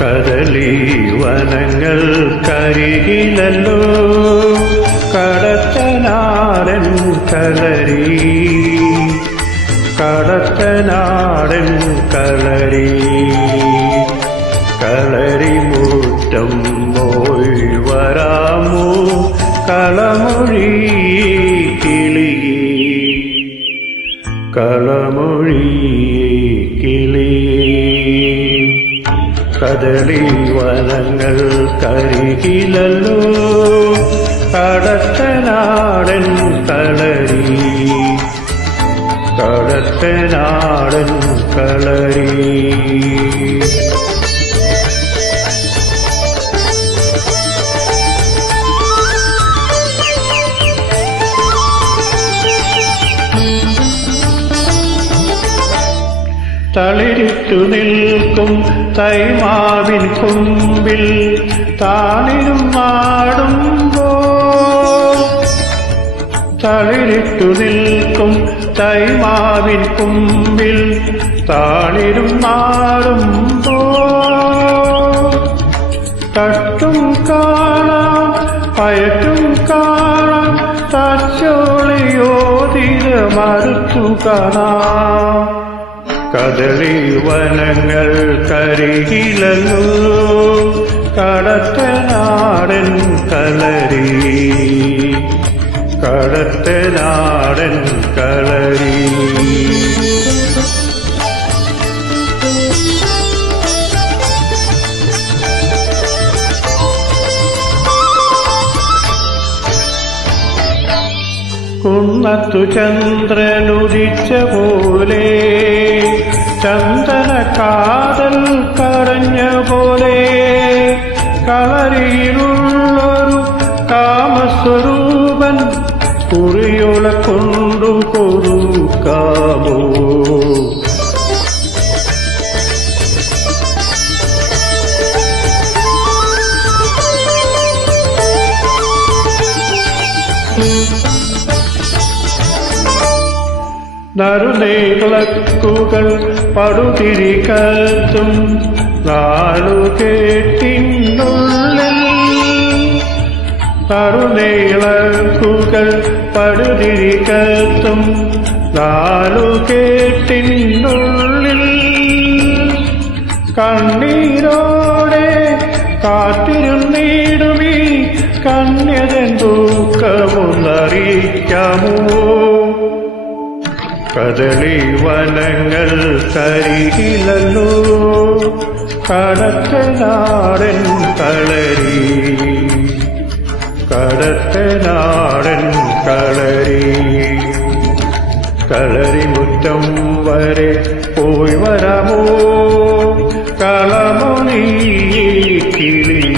കദളി വനങ്ങൾക്കരികിലല്ലോ കടത്തനാടൻ കളരി, കടത്തനാടൻ കളരി. കളരിമുറ്റം പോയി വരാമോ കളമൊഴി കിളിയേ, കളമൊഴി കിളിയേ. കദളി വനങ്ങൾക്കരികിലല്ലോ കടത്തനാടൻ കളരി, കടത്തനാടൻ കളരി. തളിരിട്ടു നിൽക്കും തൈമാവിൻ കൊമ്പിൽ താണിരും മാടുമ്പോൾ, തളിരിട്ടു നിൽക്കും തൈമാവിൻ കൊമ്പിൽ താണിരും മാടുമ്പോൾ, തട്ടും കാണാം പയറ്റും കാണാം താച്ചോളിയോതിര മറുത്തു കാണാം. കദളി വനങ്ങൾക്കരികിലല്ലോ കടത്തനാടൻ കളരി, കടത്തനാടൻ കളരി. കുന്നത്തു ചന്ദ്രനുദിച്ച പോലെ ചന്ദന കാതൽ കടഞ്ഞ പോലെ കളരിയിലുള്ളൊരു കാമസ്വരൂപൻ കുറിയൊള കൊണ്ടു കൊടുക്കാമോ. നറുനീളക്കുകൾ പടുതിരികത്തും നാളുകേട്ടിനുള്ളിൽ, നറുനീളക്കുകൾ പടുതിരികത്തും നാളുകേട്ടിനുള്ളിൽ, കണ്ണീരോടെ കാത്തിരുന്നിടുമീ കന്യതൻ ദുഃഖമൊന്നറിയിക്കാമോ. കദളി വനങ്ങൾക്കരികിലല്ലോ കടത്തനാടൻ കളരി, കടത്തനാടൻ കളരി. കളരിമുറ്റം വരെ പോയി വരാമോ കളമൊഴി കിളി.